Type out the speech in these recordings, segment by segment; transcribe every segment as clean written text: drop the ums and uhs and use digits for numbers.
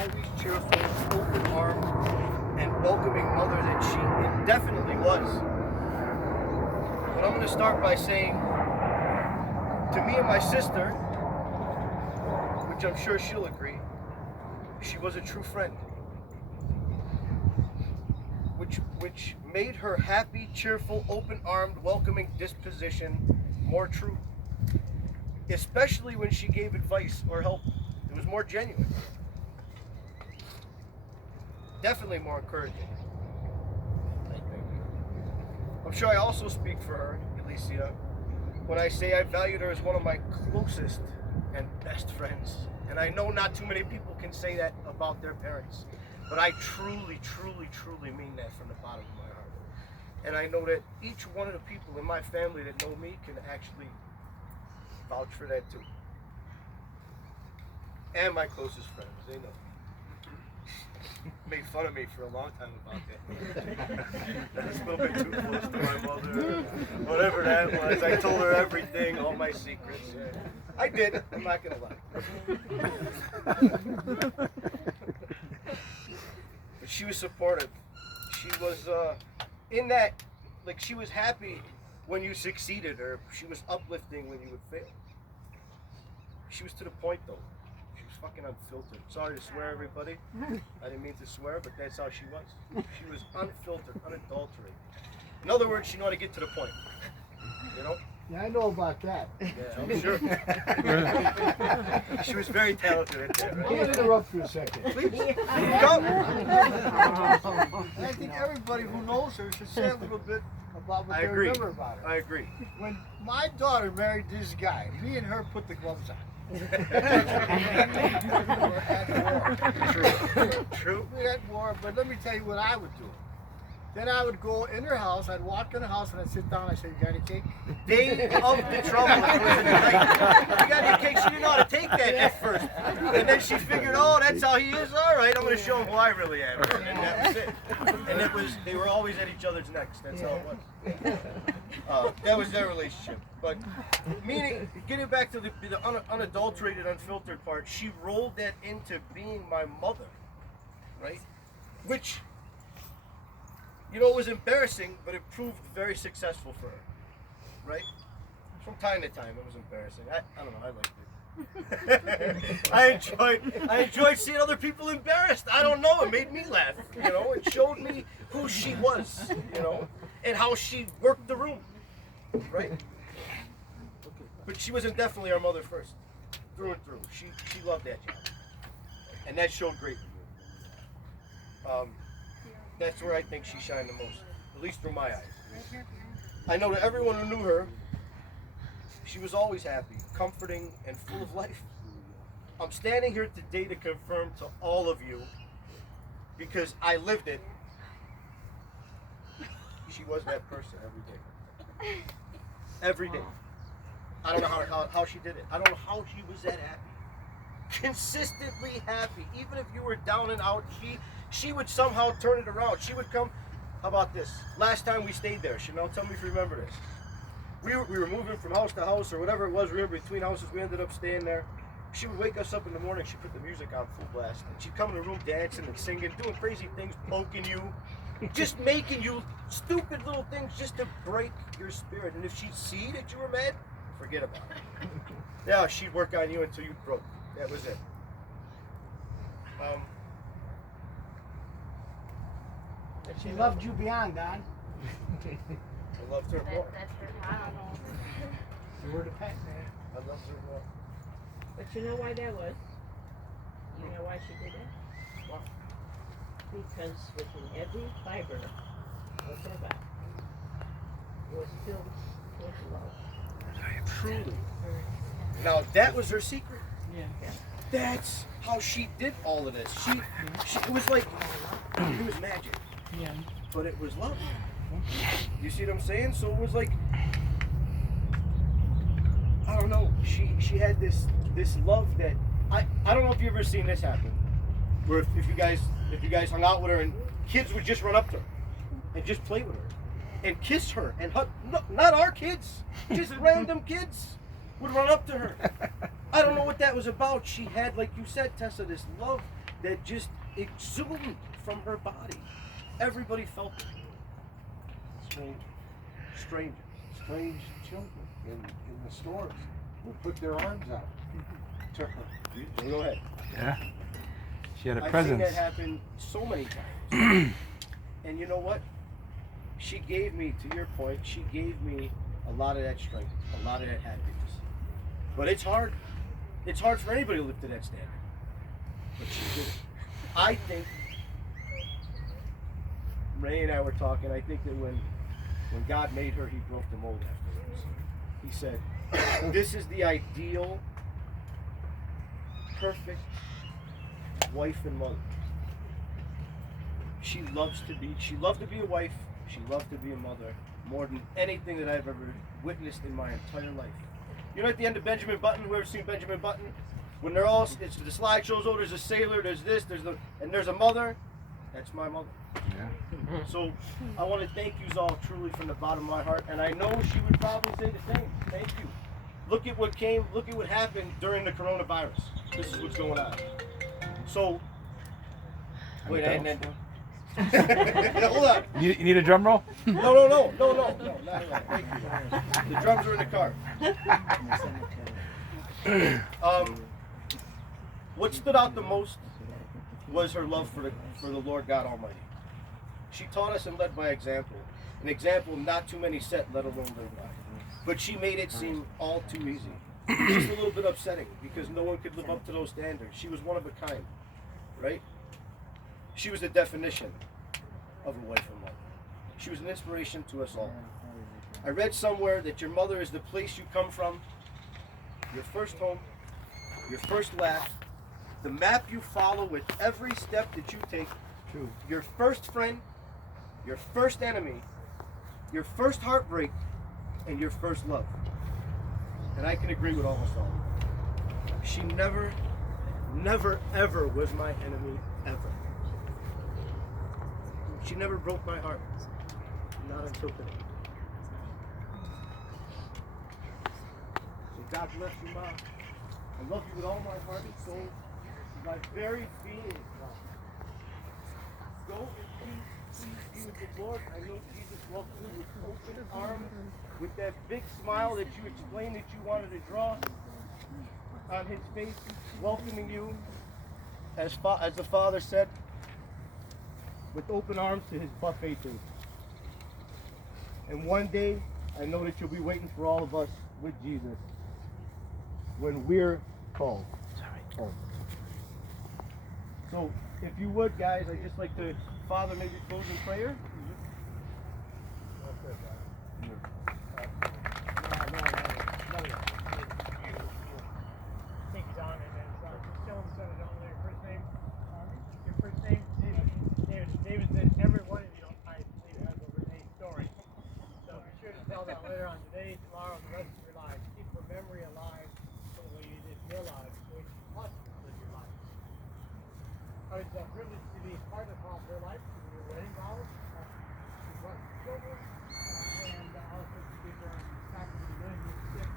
always cheerful, open-armed, and welcoming mother that she definitely was. But I'm going to start by saying, to me and my sister, which I'm sure she'll agree, she was a true friend. Which made her happy, cheerful, open-armed, welcoming disposition more true. Especially when she gave advice or help. It was more genuine. Definitely more encouraging. I'm sure I also speak for her, Alicia, when I say I valued her as one of my closest and best friends. And I know not too many people can say that about their parents. But I truly, truly, truly mean that from the bottom of my heart. And I know that each one of the people in my family that know me can actually vouch for that too. And my closest friends, they know. Made fun of me for a long time about that. That's a little bit too close to my mother. Whatever that was. I told her everything, all my secrets. I did. I'm not going to lie. But she was supportive. She was in that, like she was happy when you succeeded, or she was uplifting when you would fail. She was to the point though. She was fucking unfiltered. Sorry to swear, everybody. I didn't mean to swear, but that's how she was. She was unfiltered, unadulterated. In other words, she knew how to get to the point. You know? Yeah, I know about that. Yeah, I'm sure. She was very talented at that, right? I'm going to interrupt you a second. Please. Go. I think everybody who knows her should say a little bit about what they remember about her. I agree. When my daughter married this guy, me and her put the gloves on. True. We had war, but let me tell you what I would do. Then I would go in her house, I'd walk in the house and I'd sit down and I'd say, you got any cake? Day of the trouble. You got any cake? She didn't know how to take that at first. And then she figured, oh, that's how he is? All right, I'm going to show him who I really am. And that was it. And they were always at each other's necks. That's how it was. That was their relationship. But meaning, getting back to the unadulterated, unfiltered part, she rolled that into being my mother, right? Which, you know, it was embarrassing, but it proved very successful for her, right? From time to time, it was embarrassing. I don't know, I liked it. I enjoyed seeing other people embarrassed. I don't know, it made me laugh, you know? It showed me who she was, you know, and how she worked the room, right? But she wasn't definitely our mother first, through and through. She loved that job, and that showed greatly. That's where I think she shined the most, at least through my eyes. I know that everyone who knew her, she was always happy, comforting, and full of life. I'm standing here today to confirm to all of you, because I lived it, she was that person every day. Every day. I don't know how she did it. I don't know how she was that happy. Consistently happy. Even if you were down and out, she would somehow turn it around. She would come. How about this? Last time we stayed there, Chanel, tell me if you remember this. We were moving from house to house or whatever it was. We were between houses. We ended up staying there. She would wake us up in the morning. She'd put the music on full blast. And she'd come in the room dancing and singing, doing crazy things, poking you, just making you stupid little things just to break your spirit. And if she'd see that you were mad, forget about it. Yeah, she'd work on you until you broke. That was it. She loved you beyond, Don. I loved her more. That's her mom. You were the pet, man. I loved her more. But you know why that was? You know why she did that? Why? Because within every fiber of her body was filled with love. Truly. Now that was her secret. Yeah. That's how she did all of this. She it was like, it was magic. Yeah. But it was love. You see what I'm saying? So it was like, I don't know. She had this love that I don't know if you've ever seen this happen. Where if you guys hung out with her and kids would just run up to her and just play with her and kiss her and hug. No, not our kids, just random kids would run up to her. I don't know what that was about. She had, like you said, Tessa, this love that just exuded from her body. Everybody felt it. Strangers. Strange children in the stores would put their arms out to her. Go ahead. Yeah. She had a I've presence. seen that happen so many times. And you know what? She gave me, to your point, she gave me a lot of that strength, a lot of that happiness. But it's hard. It's hard for anybody to live to that standard. But she did it. I think, Renee and I were talking, I think that when God made her, he broke the mold afterwards. He said, this is the ideal, perfect wife and mother. She loved to be a wife, she loved to be a mother, more than anything that I've ever witnessed in my entire life. You know, at the end of Benjamin Button, whoever's seen Benjamin Button? When they're all, it's the slideshows, oh, there's a sailor, there's this, and there's a mother. That's my mother. Yeah. So I want to thank you all truly from the bottom of my heart, and I know she would probably say the same. Thank you. Look at what happened during the coronavirus. This is what's going on. So, wait, I hadn't hold on. You need a drum roll? No, not that. Thank you. The drums are in the car. What stood out the most was her love for the Lord God Almighty. She taught us and led by example. An example not too many set, let alone live by. But she made it seem all too easy. Just a little bit upsetting because no one could live up to those standards. She was one of a kind, right? She was the definition of a wife and mother. She was an inspiration to us all. I read somewhere that your mother is the place you come from, your first home, your first laugh, the map you follow with every step that you take, your first friend, your first enemy, your first heartbreak, and your first love. And I can agree with almost all of them. She never, ever was my enemy, ever. She never broke my heart. Not until today. So God bless you, Mom. I love you with all my heart and soul. My very being, God. Go in peace, be with the Lord. I know Jesus walked through with open arms, with that big smile that you explained that you wanted to draw on his face, welcoming you, as the Father said, with open arms to his buffet table. And one day, I know that you'll be waiting for all of us with Jesus when we're called home. So, if you would, guys, I'd just like to, Father, maybe close in prayer. Thank you, Don. And just tell them so they don't know your first name. Your first name? David. David said every one of you, I believe, has a Renee story. So be sure to tell that later on today, tomorrow, and the rest of your lives. Keep her memory alive so the way you did your life, so you can possibly live your life. It's a privilege to be part of her life, to be your wedding vows, to bless the children, and also to give her sacrament of living sick.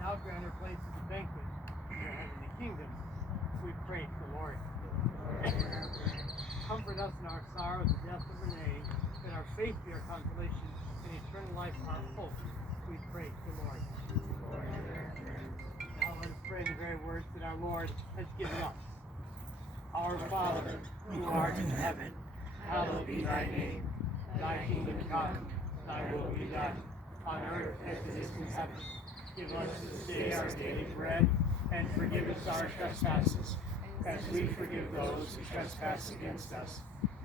Now grant her place at the banquet in your heavenly kingdom. We pray to the Lord. Comfort us in our sorrow at the death of Renee, and our faith be our consolation, and eternal life our hope. We pray to the Lord. very words that our Lord has given us. Our Father, who art in heaven, hallowed be thy name. Thy kingdom come, thy will be done, on earth as it is in heaven. Give us this day our daily bread, and forgive us our trespasses, as we forgive those who trespass against us.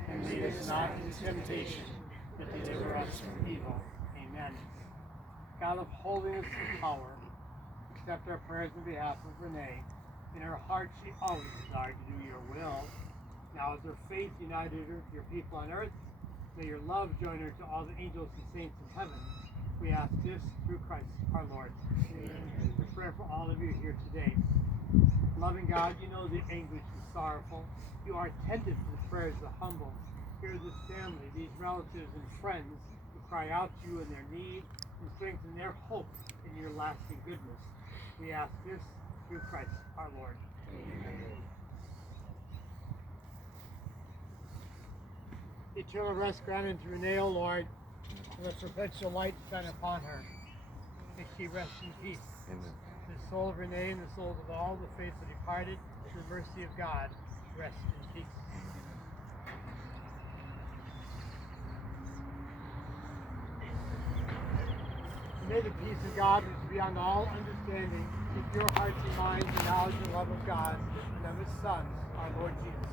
And lead us not into temptation, but deliver us from evil. Amen. God of holiness and power, accept our prayers on behalf of Renee. In her heart she always desired to do your will. Now as her faith united her to your people on earth, may your love join her to all the angels and saints in heaven. We ask this through Christ our Lord. Amen. A prayer for all of you here today. Loving God, you know the anguish and sorrowful. You are attentive to the prayers of the humble. Hear this family, these relatives and friends who cry out to you in their need and strengthen their hope in your lasting goodness. We ask this through Christ our Lord. Amen. Eternal rest granted to Renee, O Lord, and let perpetual light shine upon her. May she rest in peace. Amen. The soul of Renee and the souls of all the faithful departed, through the mercy of God, rest in peace. And may the peace of God, which is beyond all understanding, keep your hearts and minds in knowledge and love of God and of His Son, our Lord Jesus